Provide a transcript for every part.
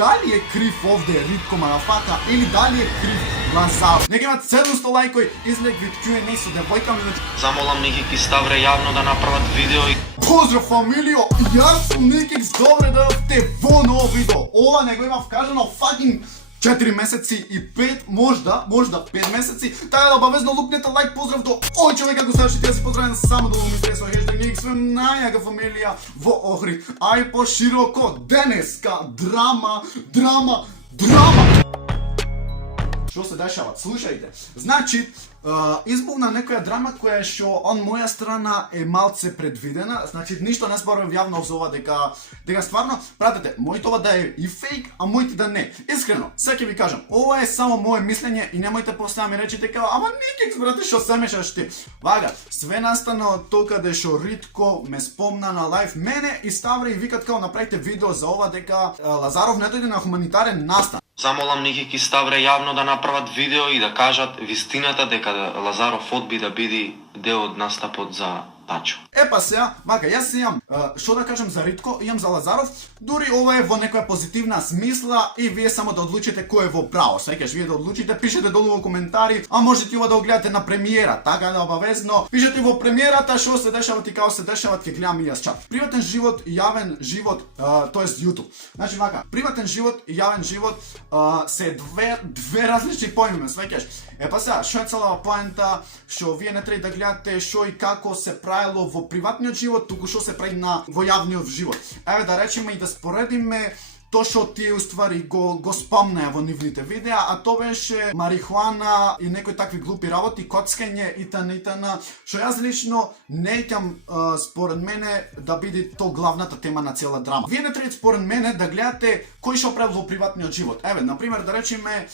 Дали е крив овде Ритко Марафака или дали е крив Лазаров? Нека имат 700 лајкови излег вид Q&A со девојками. Замолам Ники Ставре јавно да направат видео и Поздрав фамилио, јас сум Никикс, добре да те во ново видео. Ова не го имав кажано fucking 4 месеци и 5, можда 5 месеци. Така да обавезно лукнете лайк, поздрав до овој човек ако слушате, ја се поздравам само да ми сте со хештег Никикс, најака фамилија во Охрид. Ај пошироко, денеска драма. Што се дешава? Слушајте. Значи, избувна некоја драма која што од моја страна е малце предвидена. Значи, ништо не зборувам јавно за ова дека стварно, пратете, моите ова да е и фейк, а моите да не. Искрено, сега ќе ви кажам, ова е само мое мислење и немојте после да ми речете како, ама Никикс, брате, што се мешаш ти? Вага, све настана од тоа каде што Ритко ме спомна на лайв мене и Ставре и викат како направите видео за ова дека Лазаров не дојде на хуманитарен настан. замолам Ники Ставре јавно да направат видео и да кажат вистината дека Лазаров одби да биде дел од настапот за Пачо. Епа сега, вака, јас имам, што да кажам за Ритко, имам за Лазаров, дури ова е во некоја позитивна смисла и вие само да одлучите кој е во право. Сеќаш вие да одлучите, пишете долу во коментари, а можете ова да го гледате на премиера, така да обавезно. Пишете во премиерата што се дешава и како се дешава, ќе гледам и јас чат. Приватен живот и јавен живот, тоест YouTube. Значи вака, приватен живот и јавен живот се две различни поими, сеќаш. Епа сега, што е цела поента, што вие не треба да гледате што и како се правило во приватниот живот, туку што се прави во јавниот живот. Еве да речеме и да споредиме тоа што тие уствари го спомнеа во нивните видеа, а тоа беше марихуана и некои такви глупи работи, коцкање и т.н. што јас лично не ќам според мене да биде то главната тема на цела драма. Вие не треба според мене да гледате кој што прави во приватниот живот. Еве, на пример да речеме,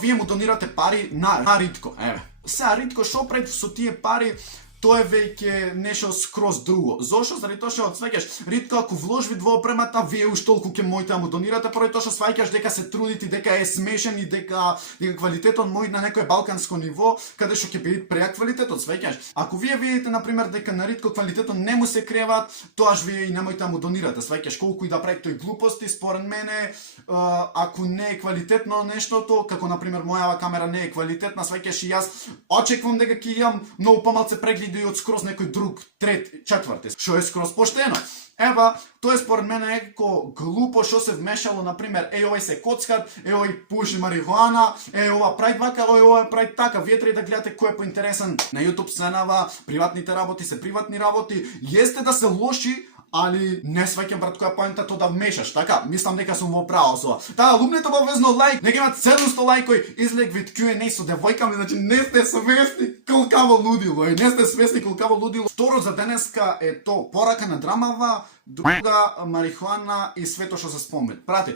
вие му донирате пари на Ритко, еве. Сега Ритко што прави со тие пари? Тоа е веќе нешто скроз друго. Зошто? Заради тоа што сваќаш, Ритко ако вложи во опремата, вие уште толку ќе можете да му донирате, поради тоа што сваќаш дека се трудите, дека е смешен и дека квалитетот мој на некое балканско ниво, каде што ќе биде преак квалитетот, сваќаш. Ако вие видите на пример дека на Ритко квалитетот не му се креват, тоаш вие и немојте да му донирате, сваќаш, колку и да прави тој глупости, според мене, ако не е квалитетно нештото, како на пример мојава камера не е квалитетна, сваќаш, и јас очекувам дека ќе имам многу помалце прегледи и од скроз некој друг, трет, четврти, што е скроз поштено. Ева, тоа е според мене некако глупо што се вмешало, например, овој се коцкар, овој пуши марихуана, ова прави вака, ова прави така. Вие треба да гледате кој е поинтересен на YouTube сценава, приватните работи се приватни работи, јесте да се лоши, али не сваќам брат која поента тоа да вмешаш, така? Мислам дека сум во право со ова. Така, лупнете обавезно лайк, нека имат 700 лајкови излег вид Q&A со девојками, значи не сте свесни колкаво лудило, не сте свесни колкаво лудило. Второ за денеска е то порака на драмава, друга марихуана и свето што се спомне. Прати,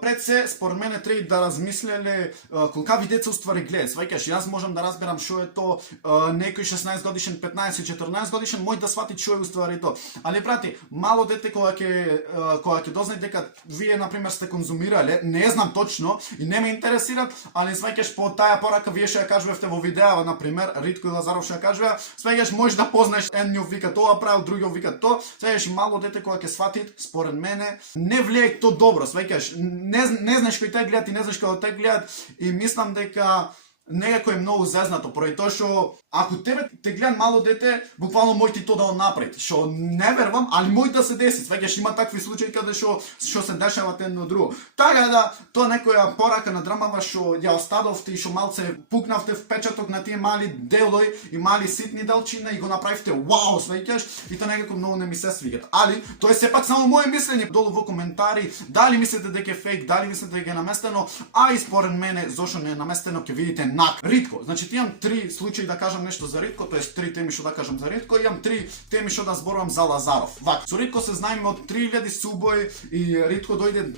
пред се, според мене треба да размислеле колкави деца уствари гледат. Сваќаш, јас можам да разберам што е то некој 16 годишен, 15, 14 годишен, мој да свати што е уствари то. Али прати, мало дете кога ќе дознае дека вие на пример сте конзумирале, не знам точно и не ме интересират, али сваќаш по таа порака вие што ја кажувавте во видеа, на пример Ритко и Лазаров што ја кажува, сваќаш можеш да познаеш едниот вика тоа правил, другиот вика тоа, сваќаш мало дете кога ќе сватит, според мене, не влијај то добро, сваќаш, не знаеш кој те гледат и не знаеш кој те гледат и мислам дека некако е многу зезнато, поради тоа што ако тебе те гледа мало дете, буквално мој ти то да го направи, што не верувам, али мој да се деси, сваќаш, има такви случаи каде што се дешават едно друго. Така да, тоа некоја порака на драмава што ја оставовте и што малце пукнавте впечаток на тие мали делои и мали ситни делчина и го направивте вау, сваќаш, и тоа некако многу не ми се свигат. Али, тоа е сепак само моје мислење, долу во коментари, дали мислите дека е фейк, дали мислите дека е наместено, а и според мене, зошто не е наместено, ќе видите на Ритко. Значи, имам 3 случаи да кажам нешто за Ритко, тоест 3 теми што да кажам за Ритко, и имам 3 теми што да зборувам за Лазаров. Вака, со Ритко се знаеме од 3000 субој и Ритко дојде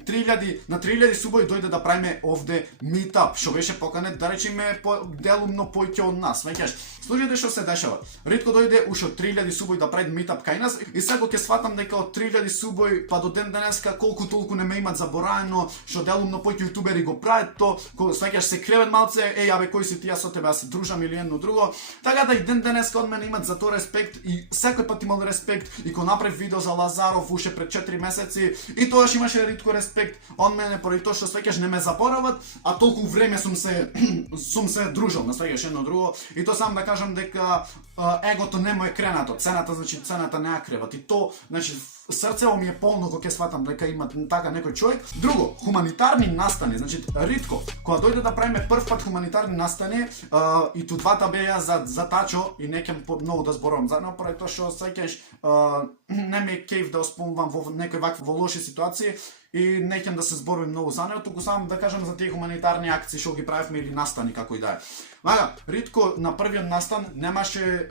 на 3000 субој дојде да правиме овде митап, што беше поканет да речеме делумно поќе од нас, веќе. Случајте што се дешава. Ритко дојде уште од 3000 субој да прави митап кај нас и сега ќе сватам дека од 3000 субој па до ден денеска колку толку не ме имат забораено, што делумно поќе јутубери го прават то, сваќаш се кревен малце, абе кој си ти, јас со тебе, јас се дружам или едно друго. Така да и ден денеска од мене имат за тоа респект и секој пат имал респект и кога направи видео за Лазаров уште пред 4 месеци и тоаш имаше ритко респект од мене поради тоа што свеќаш не ме заборават, а толку време сум се дружал на свеќаш едно друго и тоа сам да кажам дека егото не му е кренато, цената не ја креват и то, значи срцево ми е полно кога ќе сватам дека има така некој човек. Друго, хуманитарни настани, значи ритко кога дојде да правиме прв пат хуманитарни настани и ту двата беа за Тачо и не ќе многу да зборувам за него поради тоа што сеќаш не ме е кејф да оспомнувам во некој вакви во лоши ситуации и не ќе да се зборувам многу за него, туку само да кажам за тие хуманитарни акции што ги правевме или настани како и да е. Мага, ритко на првиот настан немаше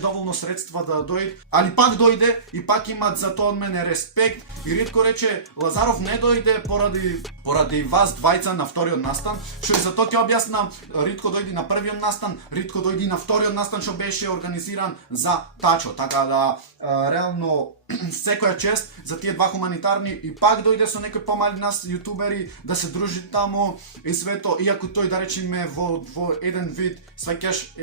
доволно средства да дојде, али пак дојде и пак имат за тоа од мене респект и ритко рече Лазаров не дојде поради вас двајца на вториот настан, што и за тоа ќе објаснам, ритко дојде на првиот настан, ритко дојде на вториот настан што беше организиран за Тачо, така да реално секоја чест за тие два хуманитарни и пак дојде со некои помали нас јутубери да се дружи таму и свето, иако тој да речеме во еден вид свеќаш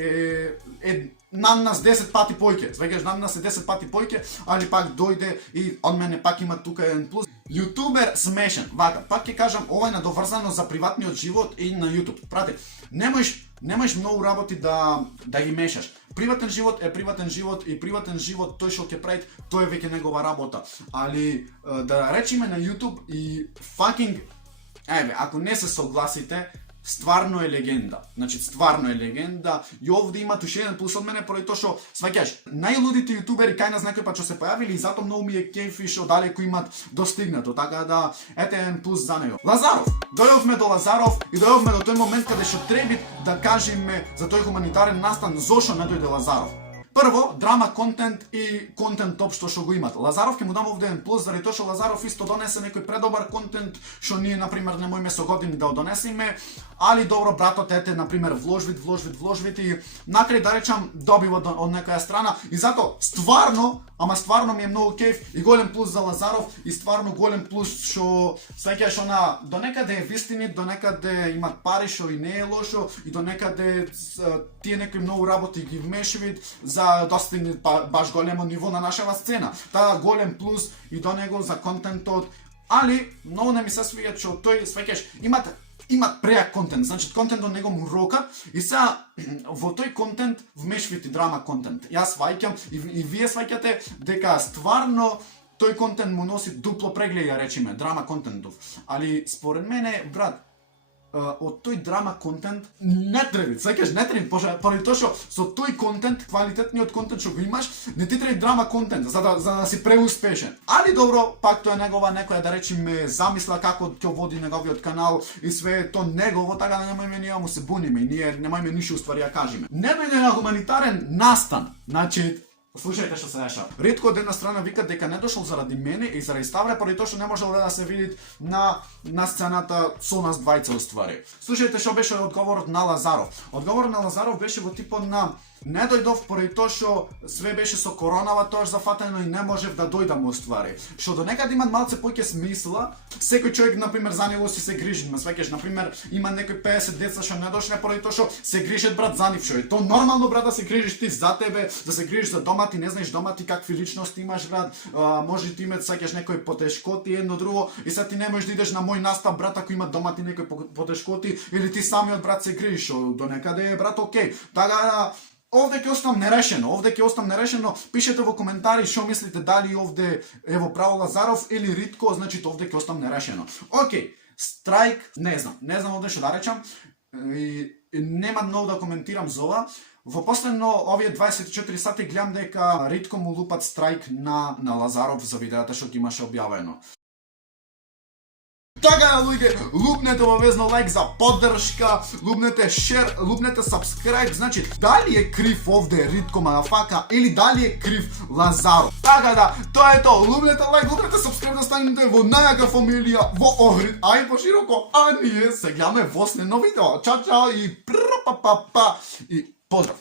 над нас 10 пати појќе, свеќаш над нас е 10 пати појќе, али пак дојде и од мене пак има тука еден плюс. Јутубер смешен, вака, пак ќе кажам, ова е надоврзано за приватниот живот и на YouTube. Прати, немаеш многу работи да ги мешаш. Приватен живот е приватен живот и приватен живот тој што ќе прави, тој е веќе негова работа. Али да речеме на YouTube и fucking ако не се согласите, стварно е легенда. Значи стварно е легенда и овде има уште еден плюс од мене поради тоа што сваќаш најлудите јутубери кај нас некој пат што се појавили и затоа многу ми е кејф и што далеку имат достигнато, така да ете еден плюс за него. Лазаров. Дојдовме до Лазаров и дојдовме до тој момент каде што треба да кажеме за тој хуманитарен настан зошто не дојде Лазаров. Прво, драма контент и контент општо што го имат. Лазаров ќе му дам овде еден плюс заради тоа што Лазаров исто донесе некој предобар контент што ние на пример не можеме со години да го донесеме, али добро братот ете на пример вложвит и накрај да речам добива од некоја страна и затоа стварно ми е многу кејф и голем плюс за Лазаров и стварно голем плюс што сеќаш она донекаде е вистинит, донекаде имат пари што и не е лошо и донекаде тие некои многу работи ги вмешвит за достигне баш големо ниво на нашава сцена. Таа голем плюс и до него за контентот, али многу не ми се свиѓа што тој свеќаш имат преак контент, значи контентот него му рока и сега во тој контент вмешвите драма контент. Јас сваќам и вие сваќате дека стварно тој контент му носи дупло прегледи, да речеме, драма контентов. Али според мене, брат, од тој драма контент не треба, сеќаш не треба, поради тоа што со тој контент, квалитетниот контент што го имаш, не ти треба драма контент за да си преуспешен. Али добро, пак тоа е негова некоја да речеме замисла како ќе води неговиот канал и све е то негово, така да немојме ние му се буниме и ние немојме ништо уствари да кажеме. Не дојде на хуманитарен настан, значи слушајте што се дешава. Ретко од една страна викат дека не дошол заради мене и заради Ставре, поради тоа што не можел да се види на сцената со нас двајца уствари. Слушајте што беше одговорот на Лазаров. Одговорот на Лазаров беше во типот на не дојдов поради тоа што све беше со коронава тоаш зафатено и не можев да дојдам уствари. Што до некаде имат малце поќе смисла. Секој човек на пример за него си се грижи, ме свеќаш, на пример има некои 50 деца што не дошле поради тоа што се грижат брат за нив, што е то нормално брат да се грижиш ти за тебе, да се грижиш за дома ти, не знаеш дома ти какви личности имаш брат, може ти имат сакаш некои потешкоти едно друго и сега ти не можеш да идеш на мој настав брат ако има дома ти некои потешкоти или ти самиот брат се грижиш, до некаде е брат окей. Така овде ќе оставам нерешено, пишете во коментари што мислите, дали овде ево право Лазаров или Ритко, значи овде ќе оставам нерешено. Океј, страйк, не знам овде што да речам и нема многу да коментирам за ова. Во последно овие 24 сати гледам дека Ритко му лупат страйк на Лазаров за видеото што ги имаше објавено. Така луѓе, лупнете обавезно лайк за поддршка, лупнете шер, лупнете subscribe, значи дали е крив овде Ритко мадафака или дали е крив Лазаров. Така да, тоа е тоа, лупнете лайк, лупнете subscribe да станете во најака фамилија во Охрид, а и пошироко, а ние се гледаме во следно видео. Чао и и поздрав.